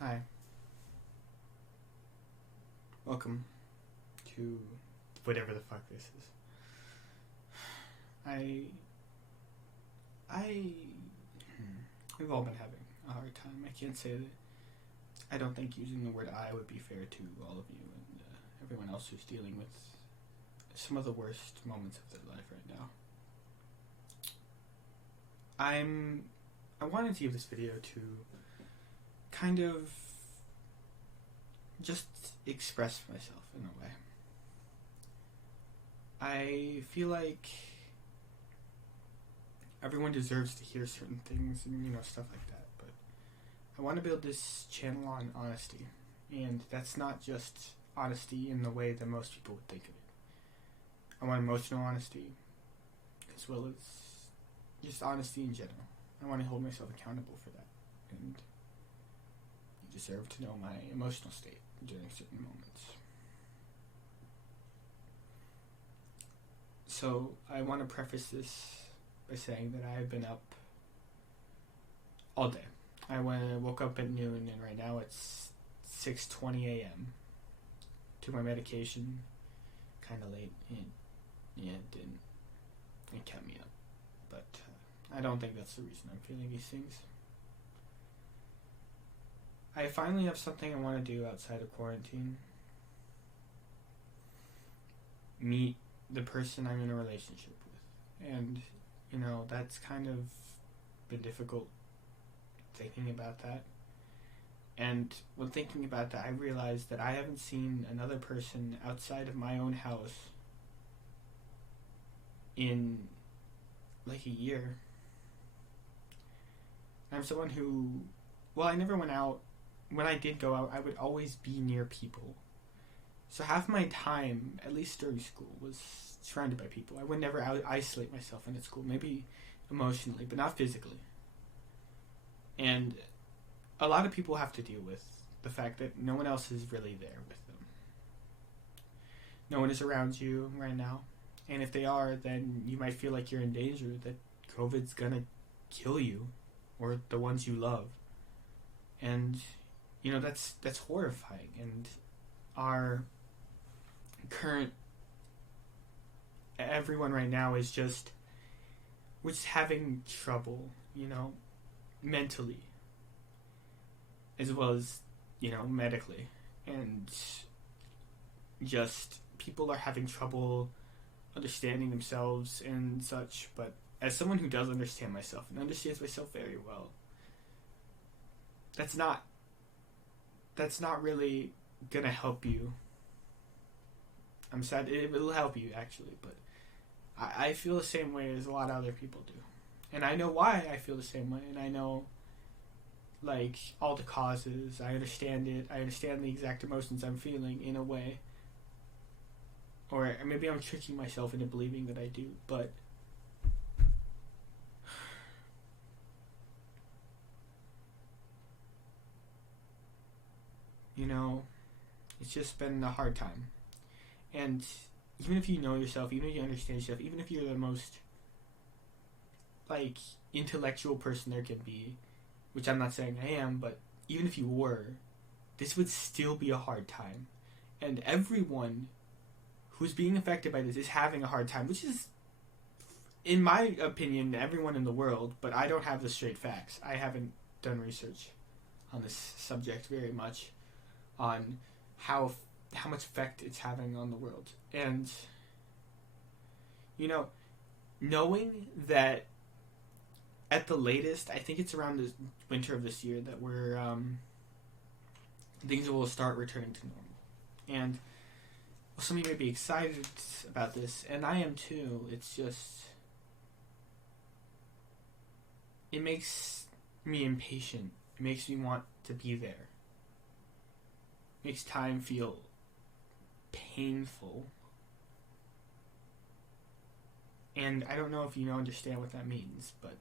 Hi. Welcome to whatever the fuck this is. We've all been having a hard time. I can't say that. I don't think using the word I would be fair to all of you and everyone else who's dealing with some of the worst moments of their life right now. I wanted to give this video to kind of just express myself in a way. I feel like everyone deserves to hear certain things and, stuff like that, but I want to build this channel on honesty, and that's not just honesty in the way that most people would think of it. I want emotional honesty, as well as just honesty in general. I want to hold myself accountable for that, and you deserve to know my emotional state during certain moments. So I want to preface this by saying that I have been up all day. I woke up at noon, and right now it's 6:20 a.m. Took my medication kind of late, and it kept me up. But I don't think that's the reason I'm feeling these things. I finally have something I want to do outside of quarantine. Meet the person I'm in a relationship with. And, that's kind of been difficult thinking about that. And when thinking about that, I realized that I haven't seen another person outside of my own house in like a year. I'm someone who, I never went out. When I did go out, I would always be near people. So half my time, at least during school, was surrounded by people. I would never isolate myself in school, maybe emotionally, but not physically. And a lot of people have to deal with the fact that no one else is really there with them. No one is around you right now. And if they are, then you might feel like you're in danger, that COVID's gonna kill you or the ones you love. And, that's horrifying. And our current, everyone right now is just, we're just having trouble, mentally, as well as, medically. And just, people are having trouble understanding themselves and such. But as someone who does understand myself and understands myself very well, that's not really gonna help you. I'm sad. It will help you, actually, but I feel the same way as a lot of other people do. And I know why I feel the same way, and I know, all the causes. I understand it. I understand the exact emotions I'm feeling in a way. Or maybe I'm tricking myself into believing that I do, but it's just been a hard time. And even if you know yourself, even if you understand yourself, even if you're the most, intellectual person there can be, which I'm not saying I am, but even if you were, this would still be a hard time. And everyone who's being affected by this is having a hard time, which is, in my opinion, everyone in the world, but I don't have the straight facts. I haven't done research on this subject very much, on how much effect it's having on the world. And, knowing that at the latest, I think it's around the winter of this year that we're, things will start returning to normal. And some of you may be excited about this, and I am too. It's just, it makes me impatient. It makes me want to be there. It makes time feel painful. And I don't know if you understand what that means, but,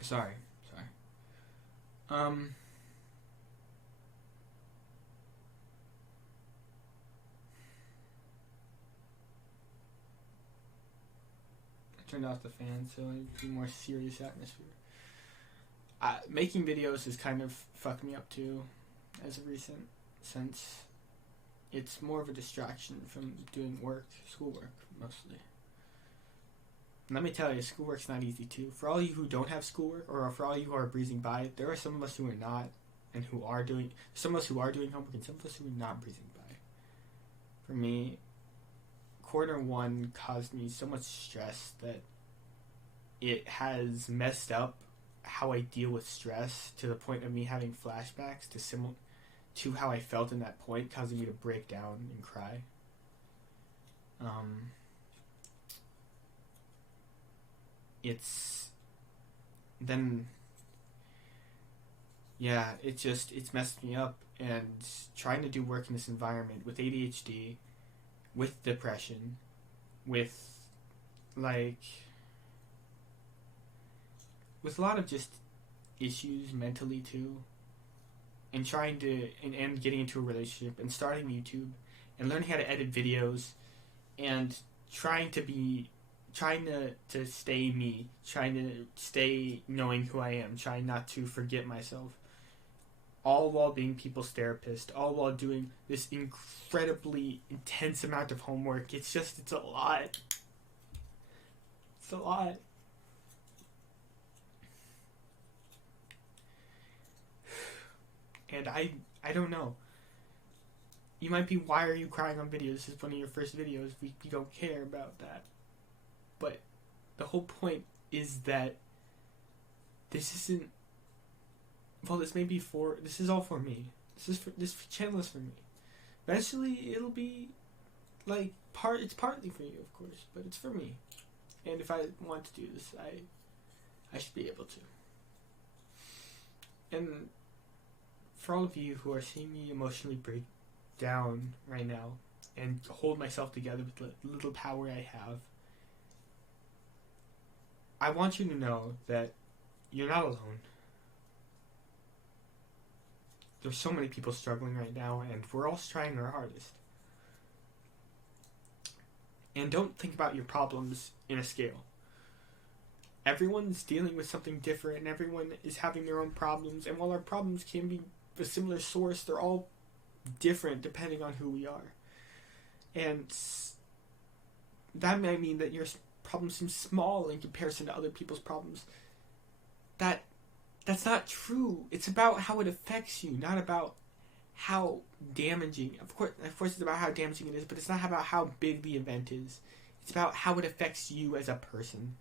Sorry. I turned off the fan so it'd be more serious atmosphere. making videos has kind of fucked me up too, as of recent, since it's more of a distraction from doing work, schoolwork, mostly. And let me tell you, schoolwork's not easy too. For all you who don't have schoolwork, or for all you who are breezing by it, there are some of us who are not, and who are doing, some of us who are doing homework, and some of us who are not breezing by. For me, quarter one caused me so much stress that it has messed up how I deal with stress, to the point of me having flashbacks to how I felt in that point, causing me to break down and cry. It's messed me up, and trying to do work in this environment with ADHD, with depression, with a lot of just issues mentally too, and trying to and getting into a relationship and starting YouTube and learning how to edit videos and trying to stay me, trying to stay knowing who I am, trying not to forget myself, all while being people's therapist, all while doing this incredibly intense amount of homework. It's a lot. It's a lot. And I don't know. You might be, why are you crying on videos? This is one of your first videos. We don't care about that. But the whole point is that this isn't, well, this is all for me. This channel is for me. Eventually it'll be it's partly for you, of course, but it's for me. And if I want to do this, I should be able to. And for all of you who are seeing me emotionally break down right now and hold myself together with the little power I have, I want you to know that you're not alone. There's so many people struggling right now, and we're all trying our hardest. And don't think about your problems in a scale. Everyone's dealing with something different, and everyone is having their own problems, and while our problems can be a similar source, they're all different depending on who we are. And that might mean that your problem seems small in comparison to other people's problems. That's not true. It's about how it affects you, not about how damaging. Of course it's about how damaging it is, but it's not about how big the event is. It's about how it affects you as a person.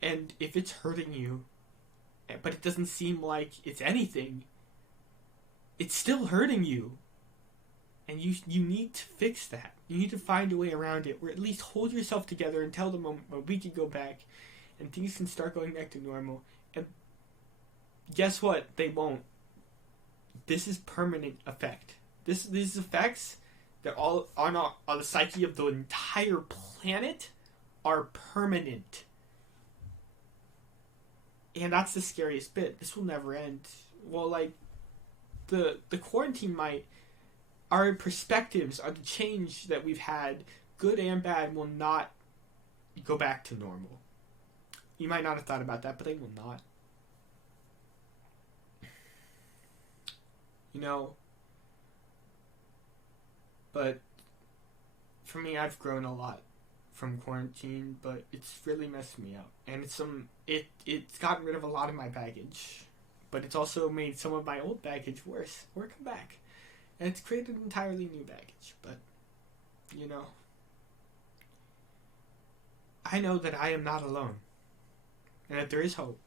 And if it's hurting you, but it doesn't seem like it's anything, it's still hurting you. And you need to fix that. You need to find a way around it, or at least hold yourself together until the moment where we can go back and things can start going back to normal. And guess what? They won't. This is permanent effect. These effects that all on the psyche of the entire planet are permanent. And that's the scariest bit. This will never end. Well, the quarantine might. Our perspectives, the change that we've had, good and bad, will not go back to normal. You might not have thought about that, but they will not. But for me, I've grown a lot from quarantine, but it's really messed me up. And it's gotten rid of a lot of my baggage, but it's also made some of my old baggage worse or come back. And it's created entirely new baggage, but, I know that I am not alone, and that there is hope.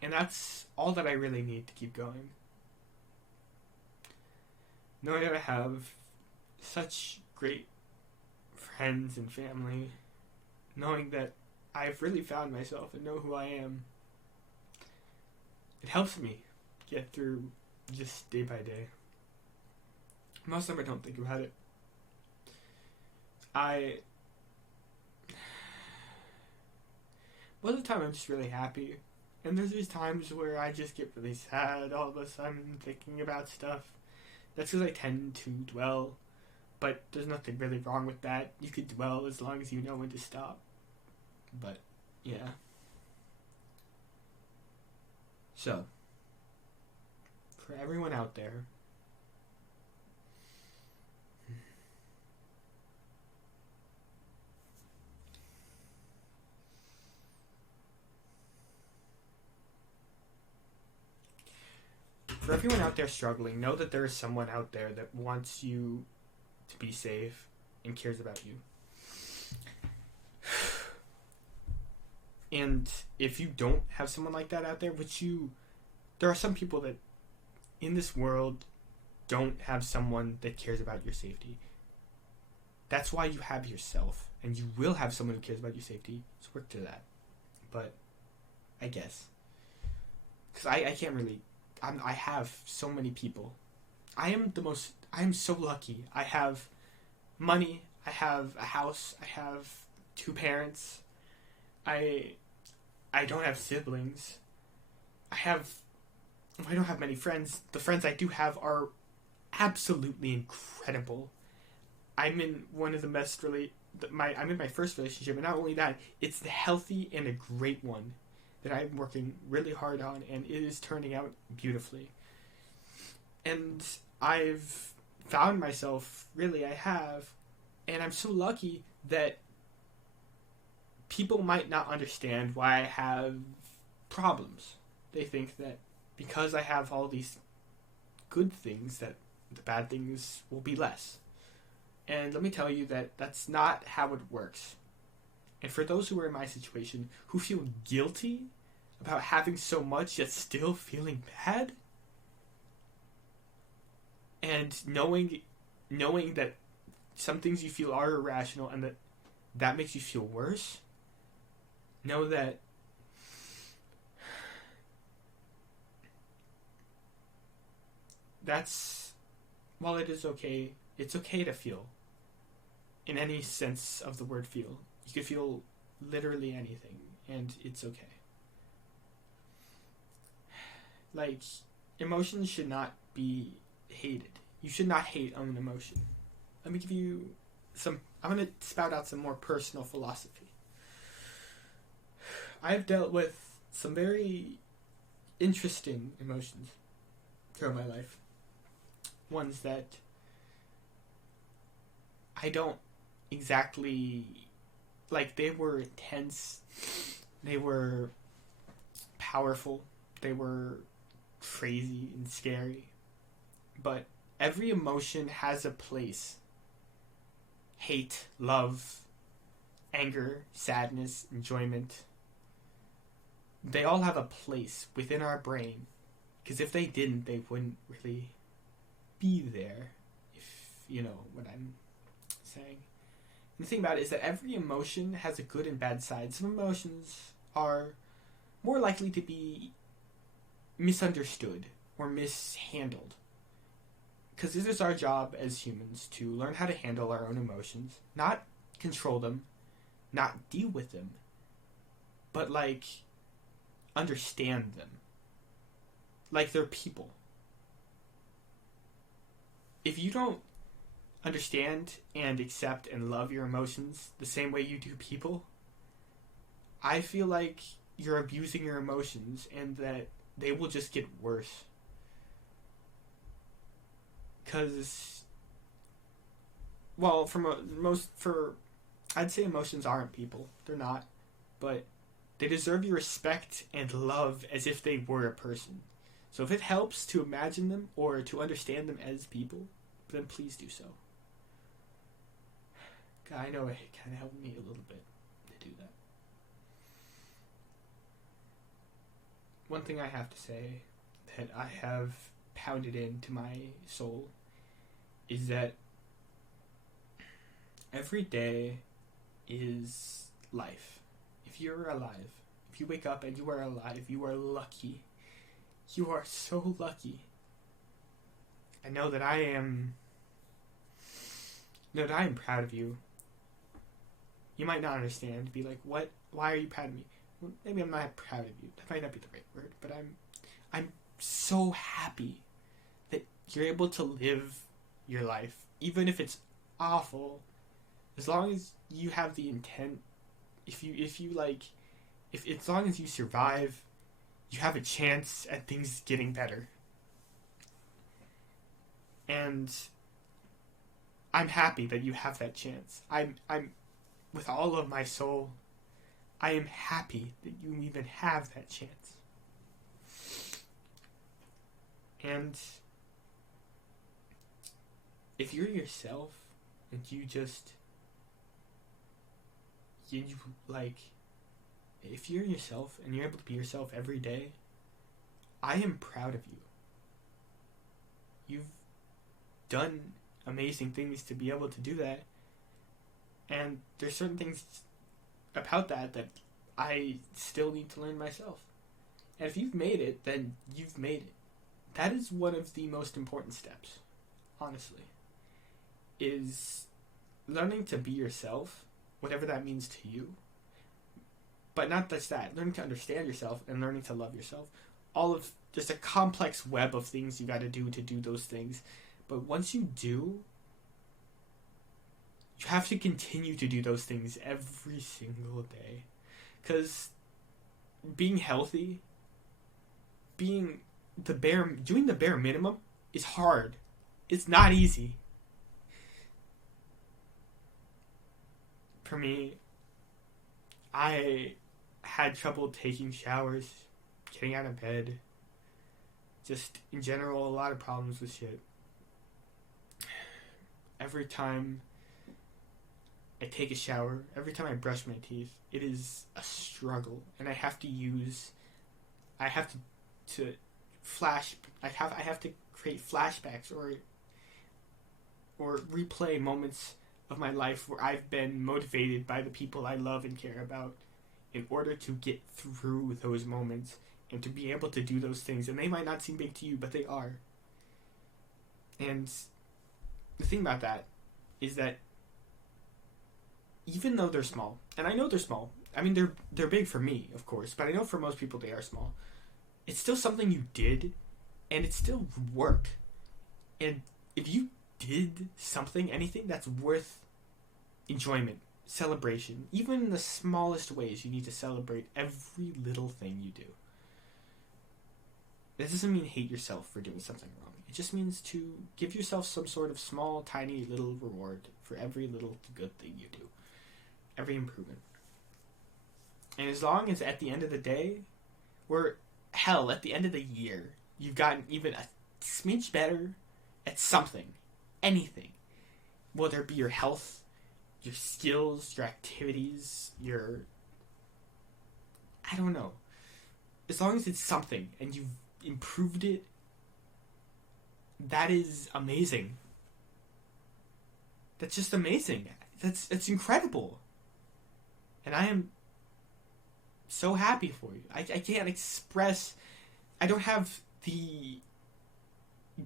And that's all that I really need to keep going. Knowing that I have such great friends and family, knowing that I've really found myself and know who I am, it helps me get through just day by day. Most of the time I don't think about it. Most of the time I'm just really happy. And there's these times where I just get really sad all of a sudden thinking about stuff. That's because I tend to dwell. But there's nothing really wrong with that. You could dwell as long as you know when to stop. But, yeah. So, for everyone out there, struggling, know that there is someone out there that wants you to be safe and cares about you. And if you don't have someone like that out there, there are some people that in this world don't have someone that cares about your safety. That's why you have yourself, and you will have someone who cares about your safety. So work to that. But I guess, because I can't really. I have so many people. I am so lucky. I have money. I have a house. I have 2 parents. I don't have siblings. I don't have many friends. The friends I do have are absolutely incredible. I'm in one of the best I'm in my first relationship, and not only that, it's the healthy and a great one that I'm working really hard on, and it is turning out beautifully. And I've found myself, I have, and I'm so lucky that people might not understand why I have problems. They think that because I have all these good things, that the bad things will be less. And let me tell you that that's not how it works. And for those who are in my situation, who feel guilty about having so much yet still feeling bad, and knowing that some things you feel are irrational and that makes you feel worse, know that while it is okay, it's okay to feel. In any sense of the word feel. You could feel literally anything, and it's okay. Emotions should not be hated. You should not hate on an emotion. Let me give you I'm going to spout out some more personal philosophy. I've dealt with some very interesting emotions throughout my life. Ones that I don't exactly they were intense, they were powerful, they were crazy and scary, but every emotion has a place. Hate, love, anger, sadness, enjoyment, they all have a place within our brain, because if they didn't, they wouldn't really be there, if you know what I'm saying. And the thing about it is that every emotion has a good and bad side. Some emotions are more likely to be misunderstood or mishandled, because this is our job as humans, to learn how to handle our own emotions, not control them, not deal with them, but understand them like they're people. If you don't understand and accept and love your emotions the same way you do people, I feel like you're abusing your emotions, and that they will just get worse. Because, well, I'd say emotions aren't people. They're not. But they deserve your respect and love as if they were a person. So if it helps to imagine them or to understand them as people, then please do so. I know it kind of helped me a little bit to do that. One thing I have to say that I have pounded into my soul is that every day is life. If you're alive, if you wake up and you are alive, you are lucky. You are so lucky. I know that I am proud of you. You might not understand, be like, what? Why are you proud of me? Well, maybe I'm not proud of you. That might not be the right word, but I'm so happy that you're able to live your life, even if it's awful, as long as you have the intent. As long as you survive, you have a chance at things getting better. And I'm happy that you have that chance. I'm with all of my soul, I am happy that you even have that chance. And if you're yourself and if you're yourself and you're able to be yourself every day, I am proud of you. You've done amazing things to be able to do that. And there's certain things about that I still need to learn myself. And if you've made it, then you've made it. That is one of the most important steps, honestly, is learning to be yourself, whatever that means to you. But not just that, learning to understand yourself and learning to love yourself. There's a complex web of things you got to do those things. But once you do, you have to continue to do those things every single day. Because being healthy, doing the bare minimum is hard. It's not easy. For me, I had trouble taking showers, getting out of bed. Just, in general, a lot of problems with shit. Every time I take a shower, every time I brush my teeth, it is a struggle. And I have to create flashbacks or replay moments of my life where I've been motivated by the people I love and care about in order to get through those moments and to be able to do those things. And they might not seem big to you, but they are. And the thing about that is that even though they're small, and I know they're small, I mean they're big for me, of course, but I know for most people they are small, it's still something you did, and it's still work. And if you did something, anything that's worth enjoyment, celebration, even in the smallest ways, you need to celebrate every little thing you do. That doesn't mean hate yourself for doing something wrong. It just means to give yourself some sort of small, tiny little reward for every little good thing you do. Every improvement. And as long as at the end of the day, at the end of the year, you've gotten even a smidge better at something, anything, whether it be your health, your skills, your activities, I don't know. As long as it's something and you've improved it, that is amazing. That's just amazing. That's incredible. And I am so happy for you. I can't express. I don't have the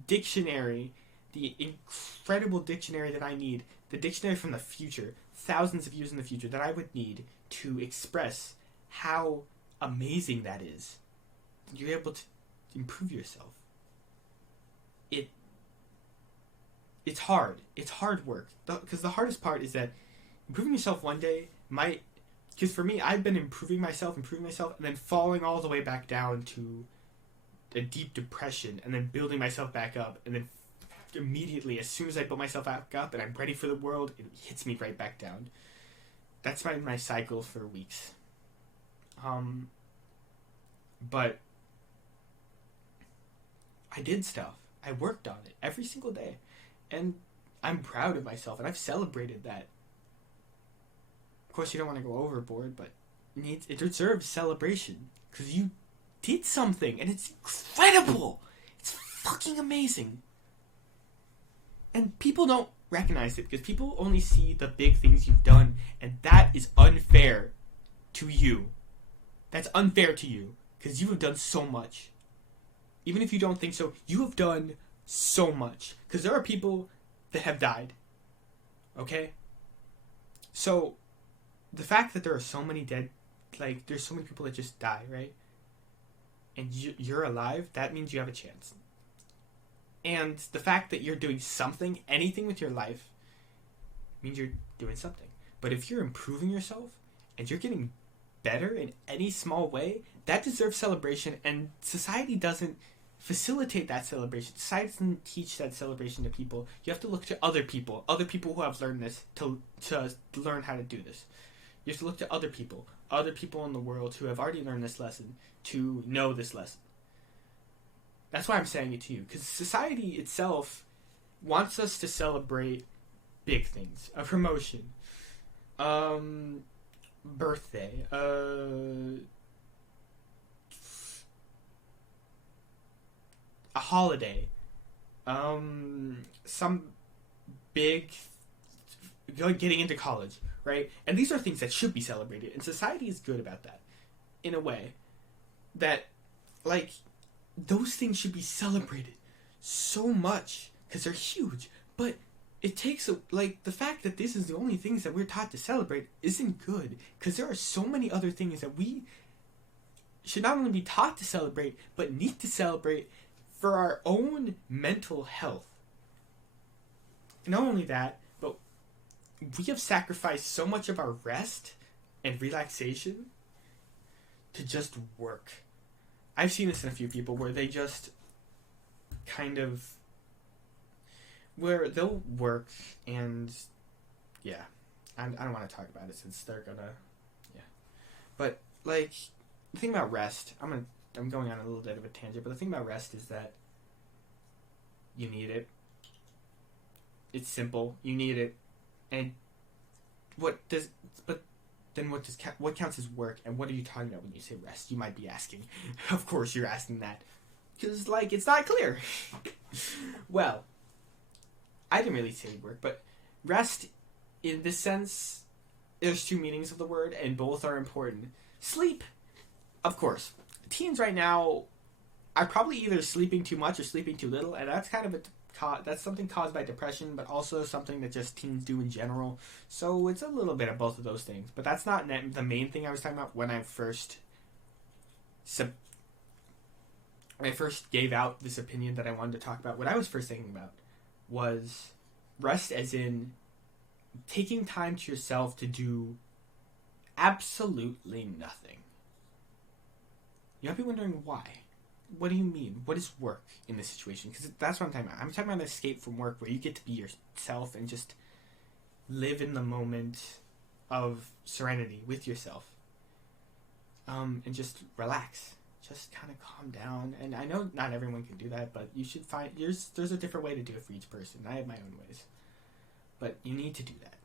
dictionary, the incredible dictionary that I need, the dictionary from the future, thousands of years in the future, that I would need to express how amazing that is. You're able to improve yourself. It's hard. It's hard work. Because the hardest part is that improving yourself one day might... Because for me, I've been improving myself, and then falling all the way back down to a deep depression, and then building myself back up, and then immediately, as soon as I build myself back up and I'm ready for the world, it hits me right back down. That's my cycle for weeks. But I did stuff. I worked on it every single day. And I'm proud of myself, and I've celebrated that. Of course, you don't want to go overboard, but it deserves celebration. Because you did something, and it's incredible! It's fucking amazing! And people don't recognize it, because people only see the big things you've done, and that is unfair to you. That's unfair to you, because you have done so much. Even if you don't think so, you have done so much. Because there are people that have died. Okay? So, the fact that there are so many dead, there's so many people that just die, right? And you're alive, that means you have a chance. And the fact that you're doing something, anything with your life, means you're doing something. But if you're improving yourself, and you're getting better in any small way, that deserves celebration, and society doesn't facilitate that celebration. Society doesn't teach that celebration to people. You have to look to other people who have learned this to learn how to do this. You have to look to other people in the world who have already learned this lesson to know this lesson. That's why I'm saying it to you, because society itself wants us to celebrate big things, a promotion, birthday, a holiday, some big, getting into college, right? And these are things that should be celebrated, and society is good about that, in a way, that, like, those things should be celebrated so much, because they're huge, but it takes, like, the fact that this is the only things that we're taught to celebrate isn't good, because there are so many other things that we should not only be taught to celebrate, but need to celebrate for our own mental health. Not only that, but we have sacrificed so much of our rest and relaxation to just work. I've seen this in a few people where they just kind of, where they'll work and, yeah, I don't want to talk about it since they're gonna, yeah. But, like, the thing about rest, I'm going on a little bit of a tangent, but the thing about rest is that you need it. It's simple. You need it. And what counts as work, and what are you talking about when you say rest? You might be asking. Of course you're asking that. Because, like, it's not clear. Well, I didn't really say work, but rest, in this sense, there's two meanings of the word, and both are important. Sleep, of course. Teens right now are probably either sleeping too much or sleeping too little, and that's kind of that's something caused by depression, but also something that just teens do in general. So it's a little bit of both of those things, but that's not the main thing I was talking about when I first gave out this opinion that I wanted to talk about. What I was first thinking about was rest, as in taking time to yourself to do absolutely nothing. You might be wondering why. What do you mean? What is work in this situation? Because that's what I'm talking about. I'm talking about an escape from work where you get to be yourself and just live in the moment of serenity with yourself. And just relax. Just kind of calm down. And I know not everyone can do that, but you should find... There's a different way to do it for each person. I have my own ways. But you need to do that.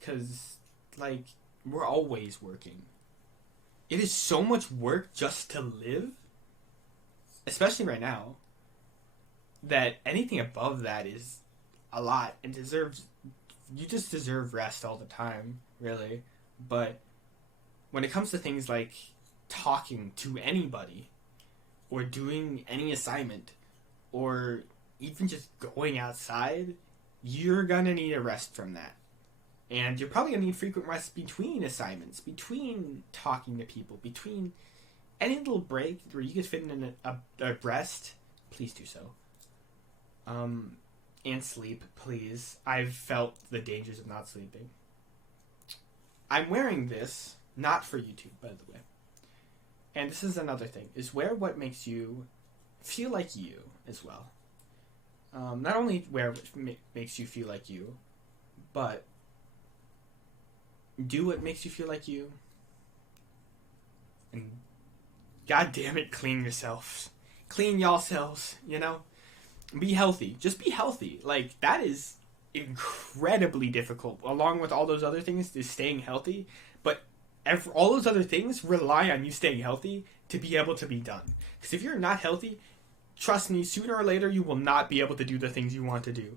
Because, like, we're always working. It is so much work just to live, especially right now, that anything above that is a lot and you just deserve rest all the time, really. But when it comes to things like talking to anybody or doing any assignment or even just going outside, you're gonna need a rest from that. And you're probably going to need frequent rest between assignments, between talking to people, between any little break where you could fit in a rest. Please do so. And sleep, please. I've felt the dangers of not sleeping. I'm wearing this, not for YouTube, by the way. And this is another thing, is wear what makes you feel like you as well. Not only wear what makes you feel like you, but do what makes you feel like you. And god damn it, clean yourselves. Clean yourselves, you know? Be healthy. Just be healthy. Like, that is incredibly difficult. Along with all those other things, is staying healthy. But all those other things rely on you staying healthy to be able to be done. Because if you're not healthy, trust me, sooner or later you will not be able to do the things you want to do.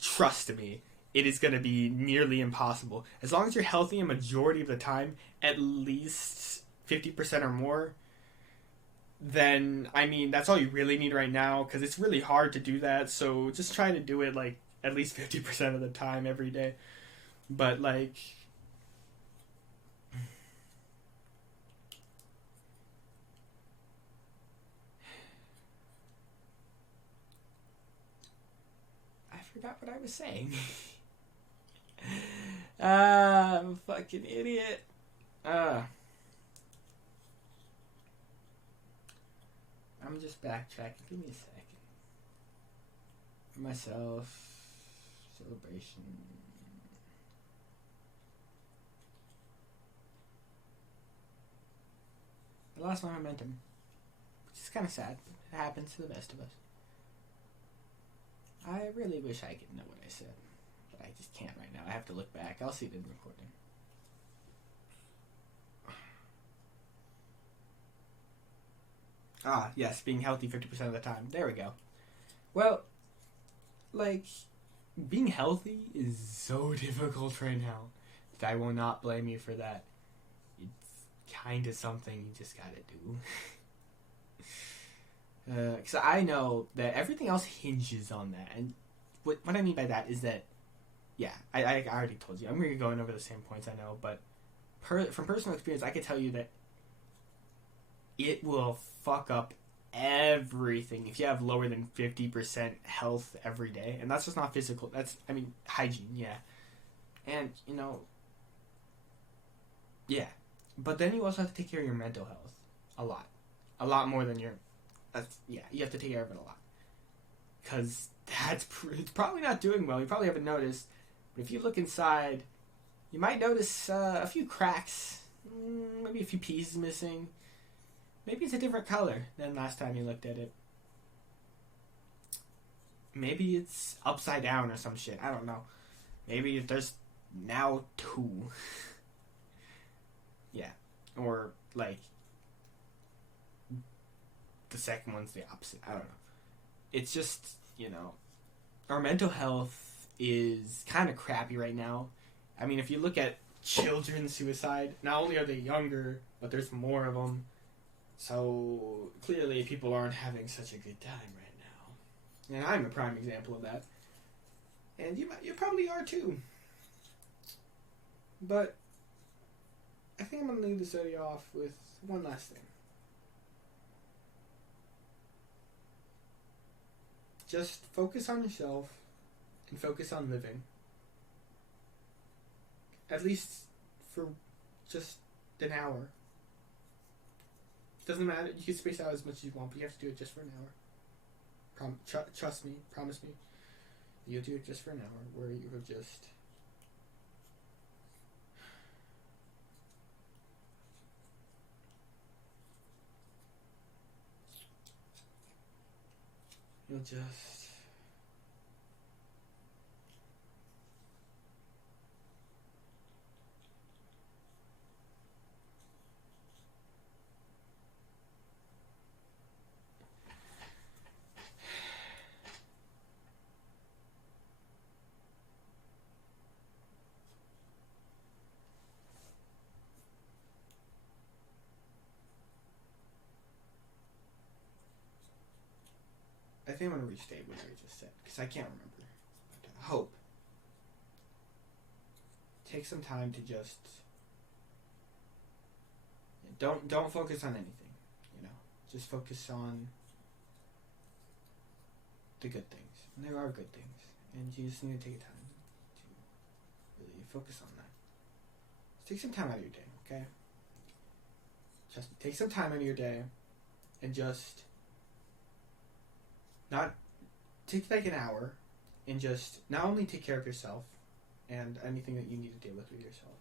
Trust me. It is going to be nearly impossible. As long as you're healthy a majority of the time, at least 50% or more, then, I mean, that's all you really need right now, because it's really hard to do that, so just try to do it, like, at least 50% of the time every day. But, like... I forgot what I was saying. I'm a fucking idiot. I'm just backtracking. Give me a second. Myself. Celebration. I lost my momentum. Which is kind of sad, but it happens to the best of us. I really wish I could know what I said. But I just can't right now. I have to look back. I'll see it in the recording. Ah, yes, being healthy 50% of the time. There we go. Well, like, being healthy is so difficult right now that I will not blame you for that. It's kind of something you just gotta do. Because I know that everything else hinges on that. And what I mean by that is that, yeah, I already told you. I'm going to be going over the same points, I know. But from personal experience, I can tell you that it will fuck up everything if you have lower than 50% health every day. And that's just not physical. That's, I mean, hygiene, yeah. And, you know, yeah. But then you also have to take care of your mental health a lot. A lot more than your... yeah, you have to take care of it a lot. Because it's probably not doing well. You probably haven't noticed. But if you look inside, you might notice a few cracks. Maybe a few pieces missing. Maybe it's a different color than last time you looked at it. Maybe it's upside down or some shit. I don't know. Maybe there's now 2. Yeah. Or, like, the second one's the opposite. I don't know. It's just, you know, our mental health is kind of crappy right now. I mean, if you look at children's suicide, not only are they younger, but there's more of them. So, clearly people aren't having such a good time right now. And I'm a prime example of that. And you probably are too. But I think I'm going to leave this video off with one last thing. Just focus on yourself and focus on living. At least for just an hour. Doesn't matter. You can space out as much as you want, but you have to do it just for an hour. Trust me. Promise me. You'll do it just for an hour, where you will just... You'll just... I think I'm going to restate what I just said, because I can't remember. But hope. Take some time to just... Don't focus on anything, you know. Just focus on the good things. And there are good things. And you just need to take time to really focus on that. Just take some time out of your day, okay? Just take some time out of your day and just... Not take like an hour and just not only take care of yourself and anything that you need to deal with yourself,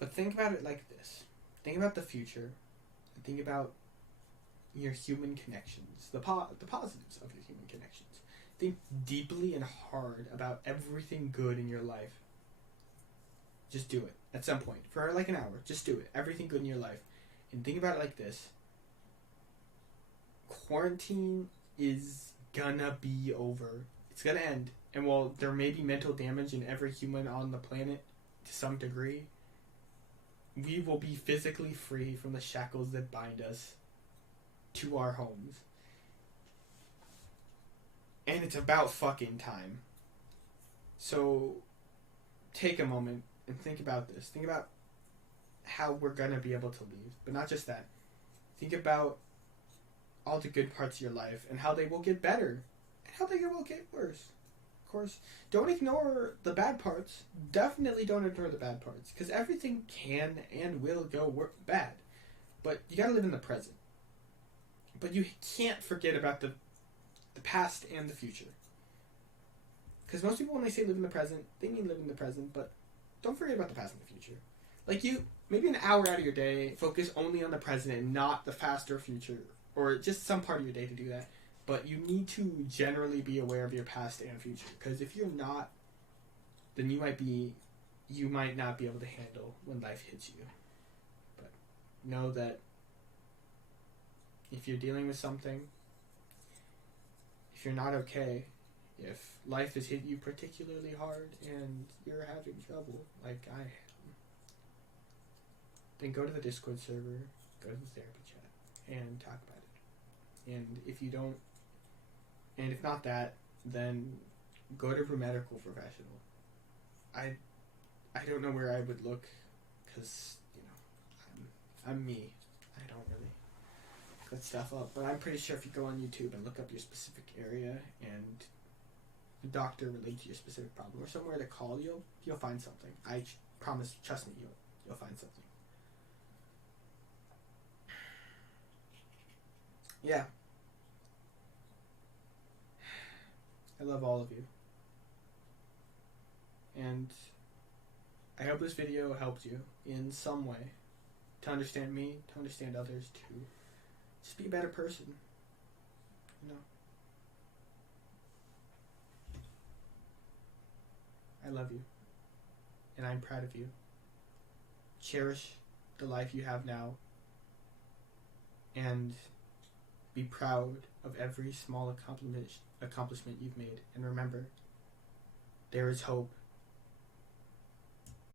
but think about it like this. Think about the future and think about your human connections, the positives of your human connections. Think deeply and hard about everything good in your life. Just do it at some point for like an hour. Just do it. Everything good in your life. And think about it like this. Quarantine is gonna be over. It's gonna end. And while there may be mental damage in every human on the planet to some degree, we will be physically free from the shackles that bind us to our homes. And it's about fucking time. So take a moment and think about this. Think about how we're gonna be able to leave. But not just that. Think about all the good parts of your life and how they will get better and how they will get worse. Of course, don't ignore the bad parts. Definitely don't ignore the bad parts, because everything can and will go bad. But you gotta live in the present. But you can't forget about the past and the future. Because most people, when they say live in the present, they mean live in the present, but don't forget about the past and the future. Like, you, maybe an hour out of your day, focus only on the present and not the past or future, or just some part of your day to do that. But you need to generally be aware of your past and future, because if you're not, then you might not be able to handle when life hits you. But know that if you're dealing with something, if you're not okay, if life has hit you particularly hard and you're having trouble, like I am, then go to the Discord server, go to the therapy chat, and talk about it. And if you don't, and if not that, then go to a medical professional. I don't know where I would look, because, you know, I'm me. I don't really look stuff up, but I'm pretty sure if you go on YouTube and look up your specific area and the doctor relates to your specific problem or somewhere to call, you'll find something. I promise, trust me, you'll find something. Yeah. I love all of you. And I hope this video helped you in some way to understand me, to understand others, to just be a better person. You know? I love you. And I'm proud of you. Cherish the life you have now. And be proud of every small accomplishment you've made. And remember, there is hope